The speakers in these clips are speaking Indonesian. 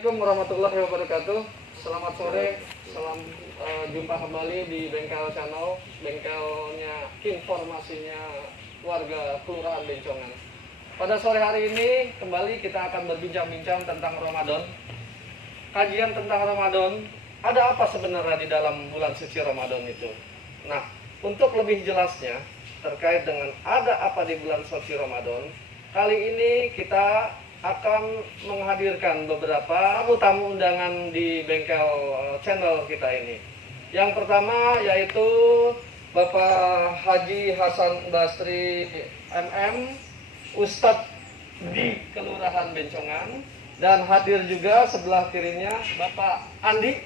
Assalamualaikum warahmatullahi wabarakatuh. Selamat sore, salam jumpa kembali di Bengkel Channel, bengkelnya informasinya warga Kelurahan Bencongan. Pada sore hari ini kembali kita akan berbincang-bincang tentang Ramadan. Kajian tentang Ramadan, ada apa sebenarnya di dalam bulan suci Ramadan itu? Nah, untuk lebih jelasnya terkait dengan ada apa di bulan suci Ramadan, kali ini kita akan menghadirkan beberapa tamu undangan di bengkel channel kita ini. Yang pertama yaitu Bapak Haji Hasan Basri MM, Ustadz di Kelurahan Bencongan, dan hadir juga sebelah kirinya Bapak Andi.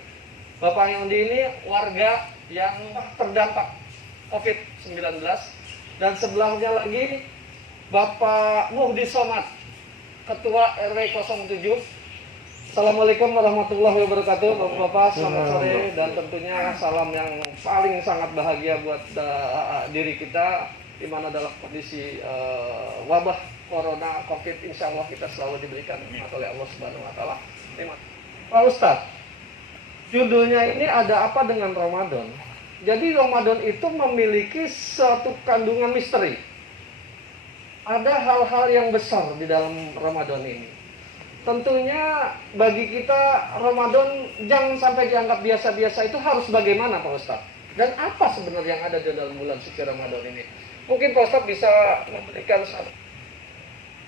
Bapak Andi ini warga yang terdampak COVID-19, dan sebelahnya lagi Bapak Muhdi Somad, Ketua RW 07. Assalamualaikum warahmatullahi wabarakatuh, Bapak-bapak, selamat sore, dan tentunya salam yang paling sangat bahagia buat diri kita, di mana dalam kondisi wabah corona COVID, insya Allah kita selalu diberikan oleh Allah Subhanahu Wa Taala. Pak Ustadz, judulnya ini ada apa dengan Ramadan? Jadi Ramadan itu memiliki suatu kandungan misteri. Ada hal-hal yang besar di dalam Ramadan ini. Tentunya bagi kita Ramadan jangan sampai dianggap biasa-biasa, itu harus bagaimana Pak Ustadz? Dan apa sebenarnya yang ada di dalam bulan suci Ramadan ini? Mungkin Pak Ustadz bisa memberikan satu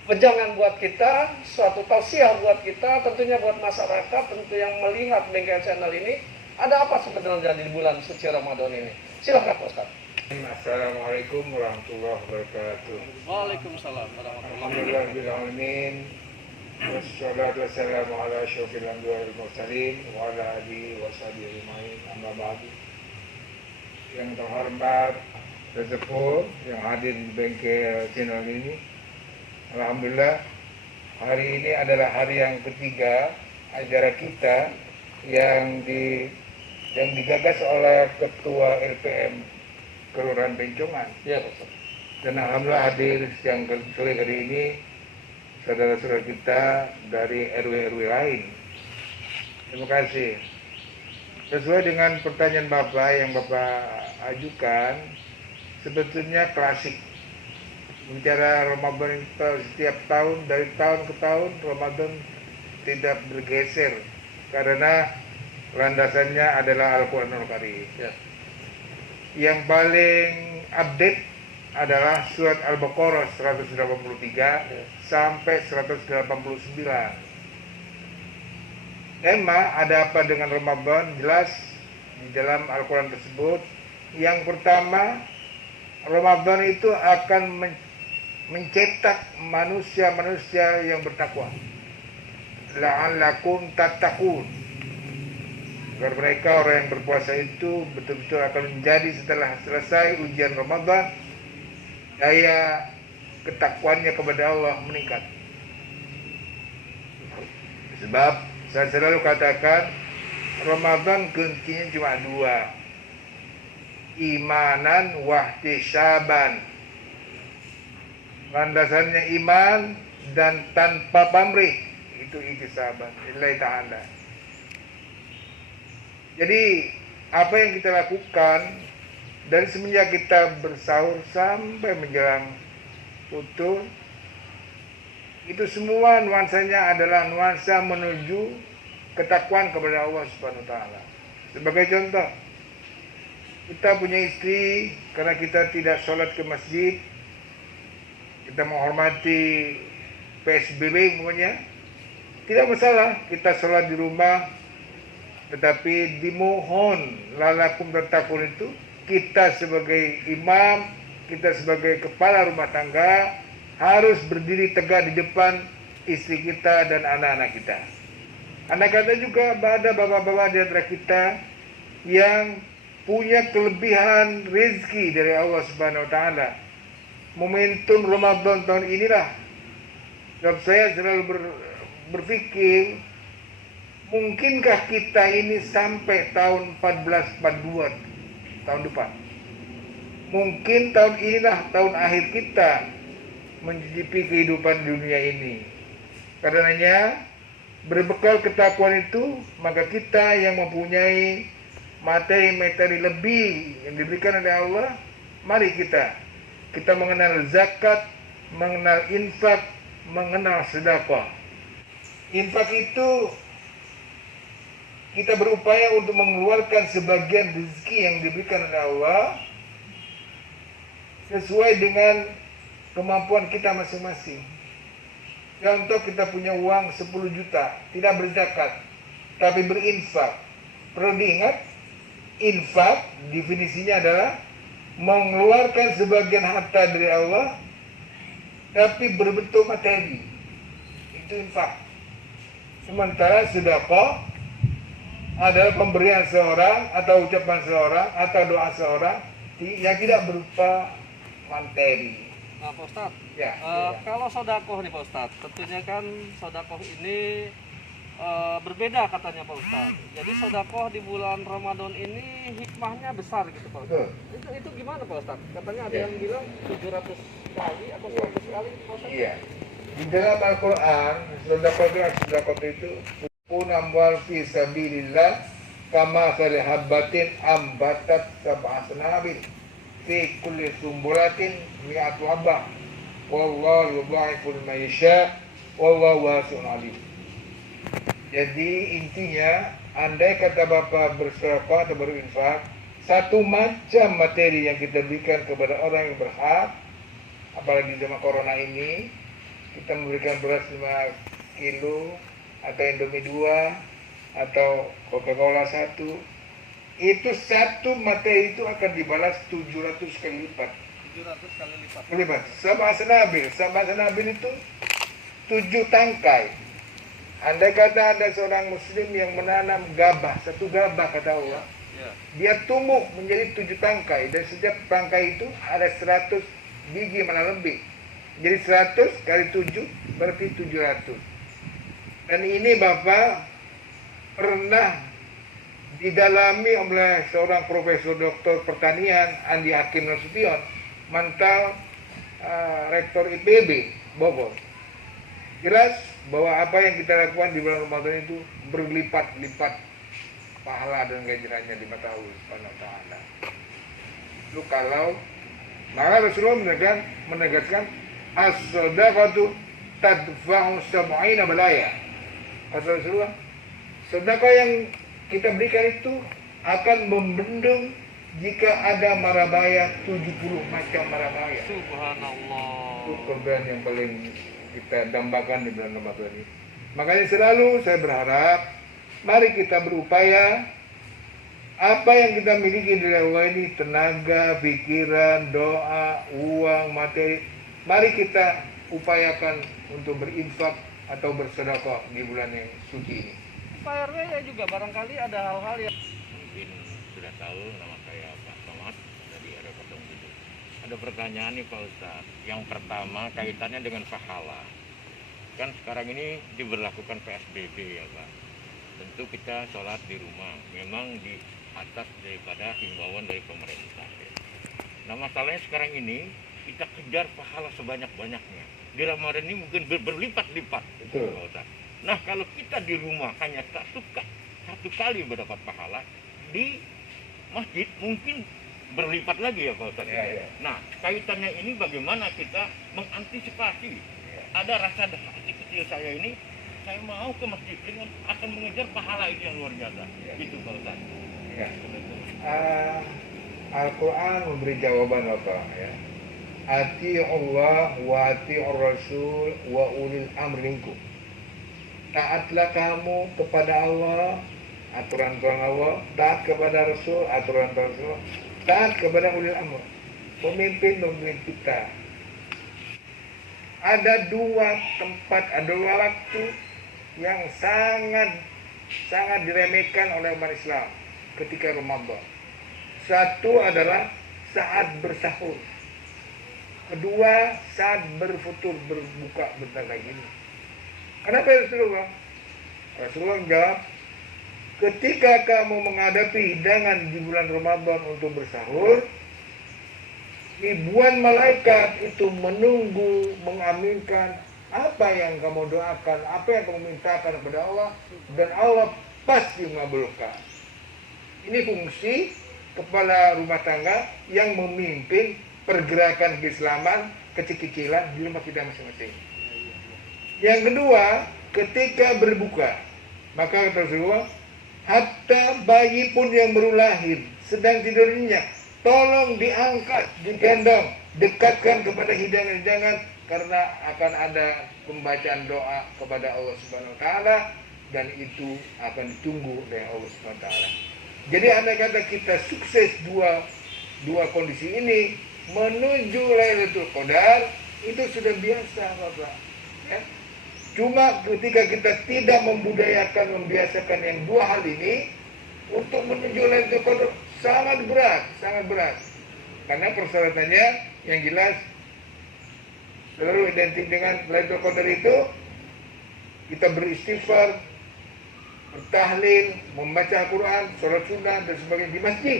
wejangan buat kita, suatu tausiah buat kita, tentunya buat masyarakat, tentu yang melihat Bengkel Channel ini, ada apa sebenarnya di bulan suci Ramadan ini? Silakan Pak Ustadz. Assalamualaikum warahmatullahi wabarakatuh. Waalaikumsalam warahmatullahi wabarakatuh. Alhamdulillahirrahmanirrahim. Wassalatu wassalamu ala asyrofil anbiya'i wal mursalin wa ala alihi wa sahbihi ajma'in, amma ba'du. Yang terhormat sesepuh yang hadir di Bengkel Channel ini, alhamdulillah hari ini adalah hari yang ketiga acara kita yang digagas oleh Ketua LPM Kelurahan Bencongan. Ya, Pak. Dan alhamdulillah hadir siang sore hari ini saudara-saudara kita dari RW-RW lain. Terima kasih. Sesuai dengan pertanyaan Bapak yang Bapak ajukan, sebetulnya klasik. Bicara Ramadan itu setiap tahun, dari tahun ke tahun, Ramadan tidak bergeser. Karena landasannya adalah Al-Quranul Karim. Ya. Yang paling update adalah surat Al-Baqarah 183 sampai 189. Tema ada apa dengan Ramadan jelas di dalam Al-Quran tersebut. Yang pertama, Ramadan itu akan mencetak manusia-manusia yang bertakwa. La'allakum tattaqun. Agar mereka orang yang berpuasa itu betul-betul akan menjadi setelah selesai ujian Ramadan, daya ketakwaannya kepada Allah meningkat. Sebab saya selalu katakan Ramadan kuncinya cuma dua, imanan wahtisaban. Landasannya iman dan tanpa pamrih, itu ihtisaban lillahi ta'ala. Jadi apa yang kita lakukan dari semenjak kita bersahur sampai menjelang futur, itu semua nuansanya adalah nuansa menuju ketakwaan kepada Allah Subhanahu wa Ta'ala. Sebagai contoh, kita punya istri, karena kita tidak sholat ke masjid, kita menghormati PSBB umpamanya, tidak masalah kita sholat di rumah. Tetapi dimohon lalakum tattaqun itu, kita sebagai imam, kita sebagai kepala rumah tangga harus berdiri tegak di depan istri kita dan anak-anak kita. Anak-anak juga ada bapak-bapak di antara kita yang punya kelebihan rezeki dari Allah Subhanahu wa Ta'ala. Momentum Ramadan tahun inilah, sebab saya selalu berpikir, mungkinkah kita ini sampai tahun 1442 tahun depan? Mungkin tahun inilah tahun akhir kita mencicipi kehidupan dunia ini. Karenanya berbekal ketakwaan itu, maka kita yang mempunyai materi-materi lebih yang diberikan oleh Allah, mari kita mengenal zakat, mengenal infak, mengenal sedekah. Infak itu kita berupaya untuk mengeluarkan sebagian rezeki yang diberikan oleh Allah sesuai dengan kemampuan kita masing-masing. Contoh, kita punya uang 10 juta, tidak berzakat, tapi berinfak. Perlu diingat, infak definisinya adalah mengeluarkan sebagian harta dari Allah, tapi berbentuk materi. Itu infak. Sementara sedekah adalah pemberian seorang atau ucapan seorang atau doa seorang yang tidak berupa materi. Nah, Pak Ustadz, Ya, kalau sodakoh nih Pak Ustadz, tentunya kan sodakoh ini berbeda katanya Pak Ustadz. Jadi sodakoh di bulan Ramadan ini hikmahnya besar gitu Pak Ustadz. Itu gimana Pak Ustadz? Katanya ada yang bilang 700 kali atau 100 kali Pak Ustadz? Iya. Di dalam Al-Quran, sedekah itu pun amwal fi sabilillah kama habbatin ambatat sab'a sanabil fi kulli sumbulatin mi'atu habbah wallahu yudha'ifu liman yasha wallahu wasi'un alim. Jadi intinya, andai kata Bapak bersedekah atau berinfak, satu macam materi yang kita berikan kepada orang yang berhak, apalagi zaman corona ini, kita memberikan beras 5 kilo atau Indomie 2 atau Coca-Cola 1, itu satu materi itu akan dibalas 700 kali lipat. 700 kali lipat. Lipat. Sab'a sanabil itu 7 tangkai. Andai kata ada seorang muslim yang menanam gabah, satu gabah kata Allah, Ya. dia tumbuh menjadi 7 tangkai, dan setiap tangkai itu ada 100 biji mana lebih. Jadi 100 kali 7 berarti 700. Dan ini Bapak pernah didalami oleh seorang profesor doktor pertanian, Andi Hakim Nasution, mantan rektor IPB Bogor. Jelas bahwa apa yang kita lakukan di bulan Ramadan itu berlipat-lipat pahala dan ganjarannya di mata Allah Subhanahu wa taala. Itu kalau maka Rasulullah menegaskan as-shadaqatu tadfa'u sab'ina balaya. Kata Rasulullah, sedekah yang kita berikan itu akan membendung jika ada mara bahaya 70 macam mara bahaya. Subhanallah. Itu korban yang paling kita dambakan di bulan Ramadan ini. Makanya selalu saya berharap, mari kita berupaya apa yang kita miliki dari Allah ini, tenaga, pikiran, doa, uang, materi, mari kita upayakan untuk berinfak atau bersedekah di bulan yang suci ini. Pak RW ya juga barangkali ada hal-hal yang Mungkin sudah tahu nama saya Pak Somad dari RW 07. Ada pertanyaan nih Pak Ustadz. Yang pertama kaitannya dengan pahala. Kan sekarang ini diberlakukan PSBB ya Pak. Tentu kita sholat di rumah. Memang di atas daripada himbauan dari pemerintah. Nah masalahnya sekarang ini kita kejar pahala sebanyak-banyaknya. Di Ramadan ini mungkin berlipat-lipat. Betul. Pak Ustadz. Nah kalau kita di rumah hanya satu kali mendapat pahala, di masjid mungkin berlipat lagi ya Pak Ustadz. Ya. Nah kaitannya ini bagaimana kita mengantisipasi? Ada rasa hati kecil saya ini, saya mau ke masjid dengan akan mengejar pahala itu yang luar biasa. Itu Pak Ustadz. Ya. Al-Quran memberi jawaban apa ya? Ati Allah wa ati Rasul wa ulil amri minkum. Taatlah kamu kepada Allah, aturan-aturan Allah, taat kepada Rasul, aturan Rasul, taat kepada ulil amr, pemimpin kita. Ada dua tempat, ada dua waktu yang sangat diremehkan oleh umat Islam ketika Ramadan. Satu adalah saat bersahur. Kedua, saat berfutur, berbuka bentar lagi ini. Kenapa Rasulullah? Rasulullah menjawab, ketika kamu menghadapi hidangan di bulan Ramadan untuk bersahur, ribuan malaikat itu menunggu, mengaminkan apa yang kamu doakan, apa yang kamu mintakan kepada Allah, dan Allah pasti mengabulkan. Ini fungsi kepala rumah tangga yang memimpin pergerakan keislaman kecil-kecilan di rumah kita masing-masing. Yang kedua, ketika berbuka, maka kata Rasulullah, hatta bayi pun yang baru lahir sedang tidurnya, tolong diangkat, digendong, dekatkan kepada hidangan-hidangan, karena akan ada pembacaan doa kepada Allah Subhanahu wa taala, dan itu akan ditunggu oleh Allah Subhanahu wa taala. Jadi andai kata kita sukses dua kondisi ini menuju Lailatul Qadar, itu sudah biasa, Bapak. Ya. Cuma ketika kita tidak membiasakan yang dua hal ini, untuk menuju Lailatul Qadar sangat berat. Karena persyaratannya yang jelas selalu identik dengan Lailatul Qadar itu kita beristighfar, bertahlil, membaca Al-Quran, sholat sunnah dan sebagainya di masjid.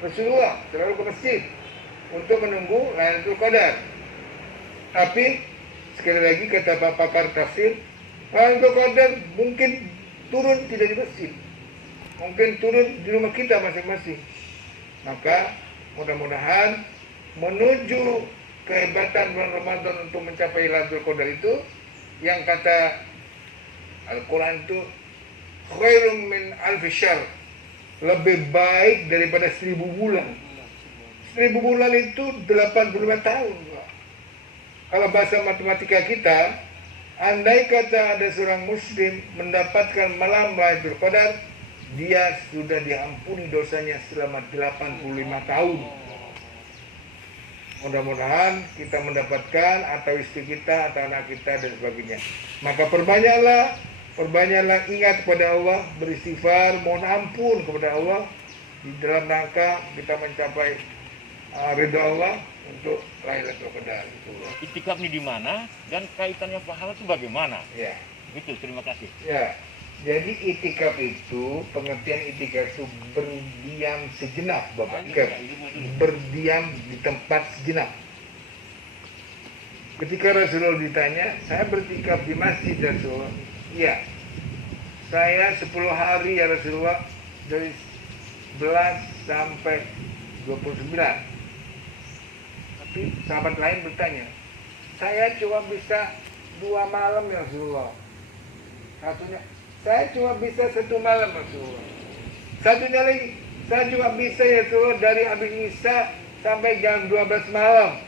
Rasulullah selalu ke masjid untuk menunggu Lailatul Qadar. Tapi sekali lagi kata Pak pakar tafsir, Lailatul Qadar mungkin turun tidak di masjid, mungkin turun di rumah kita masing-masing. Maka mudah-mudahan menuju kehebatan bulan Ramadan untuk mencapai Lailatul Qadar itu, yang kata Al-Quran itu khairum min alfi syahr, lebih baik daripada 1000 bulan. 1000 bulan itu 85 tahun. Kalau bahasa matematika kita, andai kata ada seorang muslim mendapatkan malam Lailatul Qadar, dia sudah diampuni dosanya selama 85 tahun. Mudah-mudahan kita mendapatkan, atau istri kita, atau anak kita, dan sebagainya. Maka perbanyaklah ingat kepada Allah, beristighfar, mohon ampun kepada Allah di dalam rangka kita mencapai ridha Allah untuk Lailatul Qadar. Itikaf ini di mana dan kaitannya pahala itu bagaimana? Ya. Itu, terima kasih. Ya. Jadi itikaf itu, pengertian itikaf itu berdiam sejenak, Bapak. Berdiam di tempat sejenak. Ketika Rasulullah ditanya, saya bertikaf di masjid Rasulullah. Iya, saya 10 hari ya Rasulullah, dari 11 sampai 29. Tapi sahabat lain bertanya, saya cuma bisa 2 malam ya Rasulullah. Satunya, saya cuma bisa 1 malam Rasulullah. Satunya lagi, saya cuma bisa ya Rasulullah dari habis Isya sampai jam 12 malam.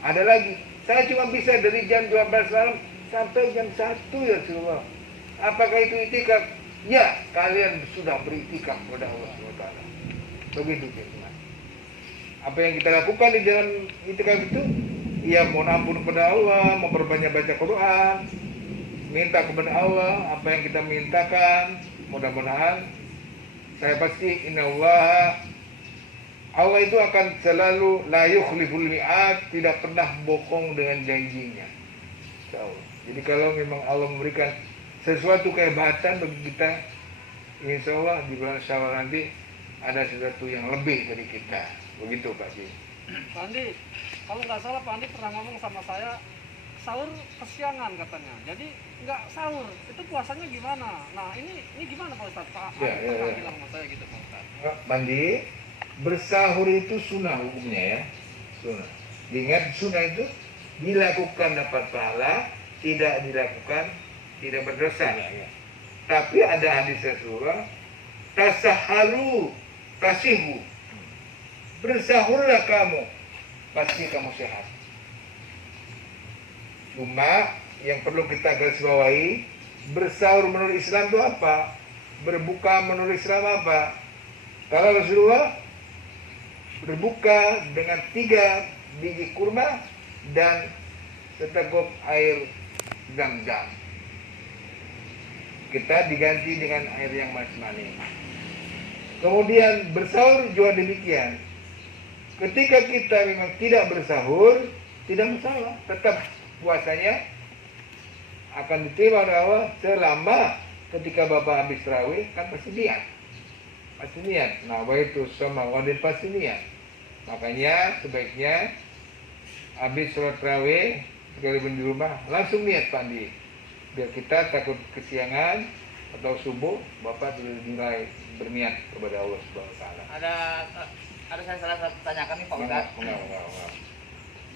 Ada lagi, saya cuma bisa dari jam 12 malam sampai jam 1 ya Rasulullah. Apakah itu itikaf? Ya, kalian sudah beritikaf kepada Allah SWT. Begitu teman. Apa yang kita lakukan di dalam itikaf itu? Ya, mohon ampun kepada Allah, memperbanyak baca Quran, minta kepada Allah apa yang kita mintakan. Mudah-mudahan, saya pasti Allah itu akan selalu la yukhliful mi'ad, tidak pernah bohong dengan janjinya. Insyaallah. Jadi kalau memang Allah memberikan sesuatu kehebatan bagi kita, insya Allah di bulan Syawal nanti ada sesuatu yang lebih dari kita. Begitu Pak Ji. Pak Andi, kalau nggak salah Pak Andi pernah ngomong sama saya, sahur kesiangan katanya. Jadi nggak sahur, itu puasanya gimana? Nah ini gimana Pak Ustadz? Pak Andi pernah bilang sama saya gitu Pak Ustadz. Pak Andi, bersahur itu sunnah hukumnya ya. Sunnah. Ingat sunnah itu dilakukan dapat pahala, tidak dilakukan tidak berdosa. Tapi ada hadis Rasulullah, tasaharu tasihu, bersahurlah kamu, pasti kamu sehat. Cuma yang perlu kita garis bawahi, bersahur menurut Islam itu apa? Berbuka menurut Islam apa? Kalau Rasulullah berbuka dengan 3 biji kurma dan seteguk air zam-zam. Kita diganti dengan air yang manis. Kemudian bersahur juga demikian. Ketika kita memang tidak bersahur, tidak masalah, tetap puasanya akan diterima oleh Allah selama ketika Bapak habis tarawih kan pasti niat. Nah, itu sama wadid pasti niat. Makanya sebaiknya habis sholat tarawih sekalipun di rumah langsung niat Pak Andi, biar kita takut kesiangan atau subuh Bapak sudah mulai berniat kepada Allah Subhanahu wa taala. Ada saya salah satu tanyakan nih Pak Ustaz. Enggak.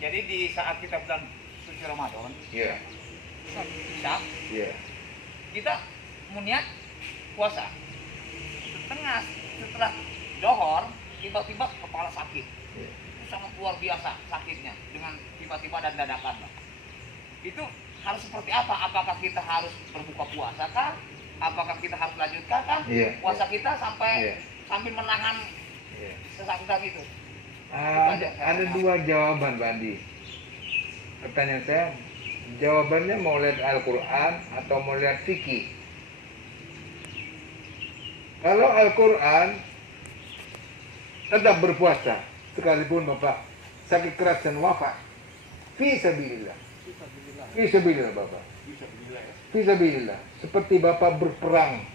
Jadi di saat kita bulan suci Ramadan, Iya. Isya, kita mau niat puasa. Setelah johor, tiba-tiba kepala sakit. Iya. Itu sangat luar biasa sakitnya dengan tiba-tiba dan dadakan, Pak. Itu harus seperti apa? Apakah kita harus berbuka puasa kah? Apakah kita harus lanjutkan kan? Iya. Puasa kita sampai Iya. sambil menahan Iya. sesakitan itu. Ada dua jawaban Pak Andi. Pertanyaan saya, jawabannya mau lihat Al-Quran atau mau lihat fikih? Kalau Al-Quran tetap berpuasa sekalipun Bapak sakit keras dan wafat, fisabilillah. Fisabilillah Bapak. Fisabilillah. Seperti Bapak berperang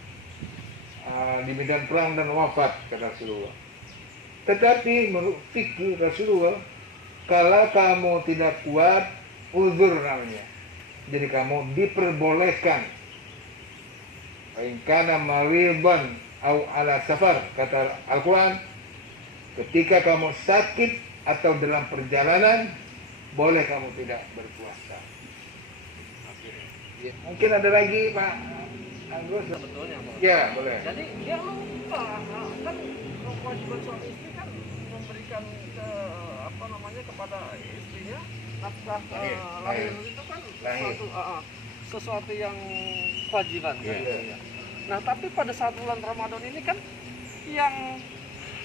di medan perang dan wafat, kata Rasulullah. Tetapi menurut fikih Rasulullah, kalau kamu tidak kuat, uzur namanya. Jadi kamu diperbolehkan. In kana maridan au ala safar, kata Al-Quran, ketika kamu sakit atau dalam perjalanan, boleh kamu tidak berpuasa. Ya, mungkin ada lagi Pak Agus? Sebetulnya Pak. Ya, boleh. Jadi dia lupa, kan kewajiban suami istri kan memberikan kepada istrinya nafkah lahir itu kan sesuatu yang kewajiban. Iya. Nah tapi pada saat bulan Ramadan ini kan yang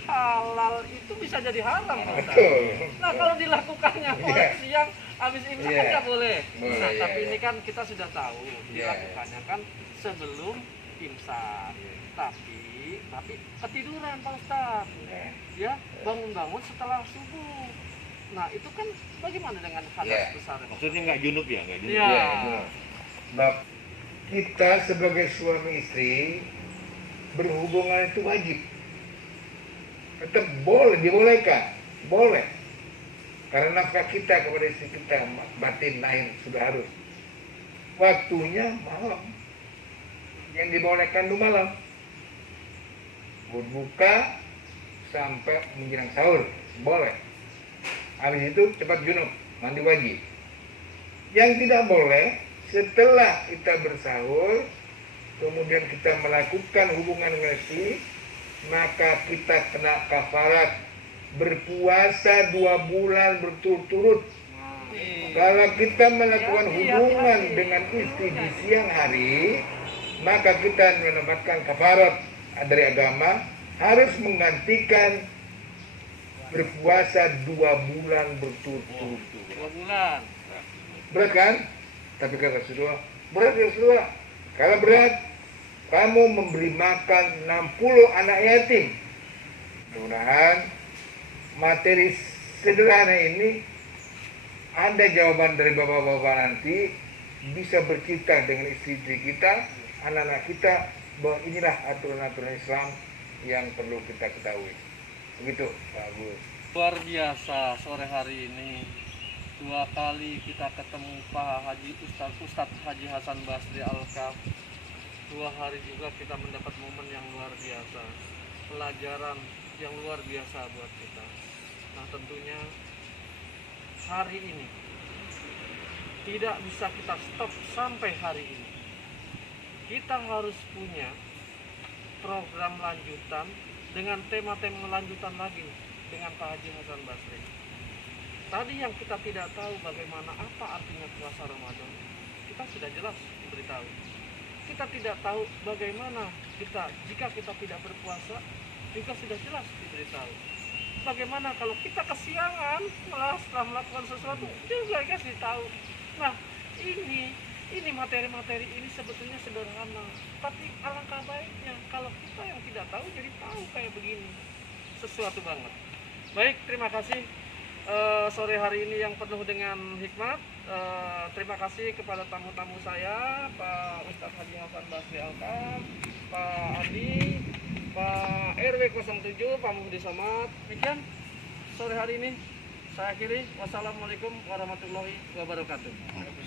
halal itu bisa jadi haram. Betul. Nah kalau dilakukannya mulai siang habis imsak kan nggak boleh. Boleh, Nah iya, tapi iya. ini kan kita sudah tahu Iya, dilakukannya kan sebelum imsak. Tapi ketiduran Pak Ustaz. Ya bangun-bangun setelah subuh. Nah itu kan bagaimana dengan hadas Iya. besar? Maksudnya nggak junub ya? Nggak junub. Iya. Ya, Bab, kita sebagai suami istri berhubungan itu wajib. Tetap boleh, dibolehkan, boleh. Karena nafkah kita kepada istri kita, batin lahir sudah harus. Waktunya malam. Yang dibolehkan itu malam. Berbuka sampai menjelang sahur, boleh. Habis itu cepat junub, mandi wajib. Yang tidak boleh, setelah kita bersahur, kemudian kita melakukan hubungan dengan istri, maka kita kena kafarat berpuasa 2 bulan berturut-turut. Kalau kita melakukan hubungan dengan istri di siang hari, maka kita mendapatkan kafarat dari agama, harus menggantikan berpuasa 2 bulan berturut-turut. 2 bulan. Berat kan? Tapi kata Rasulullah, berat ya Rasulullah. Kalau berat, kamu memberi makan 60 anak yatim. Mudah-mudahan materi sederhana ini ada jawaban dari bapak-bapak nanti, bisa bercerita dengan istri-istri kita, anak-anak kita, bahwa inilah aturan-aturan Islam yang perlu kita ketahui. Begitu Pak Agus. Luar biasa sore hari ini 2 kali kita ketemu Pak Haji Ustadz Haji Hasan Basri Al-Kaf. 2 hari juga kita mendapat momen yang luar biasa, pelajaran yang luar biasa buat kita. Nah tentunya hari ini tidak bisa kita stop sampai hari ini. Kita harus punya program lanjutan dengan tema-tema lanjutan lagi dengan Pak Haji Hasan Basri. Tadi yang kita tidak tahu bagaimana apa artinya puasa Ramadan, kita sudah jelas diberitahu. Kita tidak tahu bagaimana jika kita tidak berpuasa, juga sudah jelas diberitahu. Bagaimana kalau kita kesiangan setelah melakukan sesuatu, juga kasih tahu. Nah ini materi-materi ini sebetulnya sederhana, tapi alangkah baiknya kalau kita yang tidak tahu jadi tahu kayak begini, sesuatu banget. Baik, terima kasih sore hari ini yang penuh dengan hikmat. Terima kasih kepada tamu-tamu saya, Pak Ustadz Haji Hasan Basri Al-Kaf, Pak Adi, Pak RW 07, Pak Muhdi Somad. Demikian sore hari ini. Saya akhiri. Wassalamualaikum warahmatullahi wabarakatuh.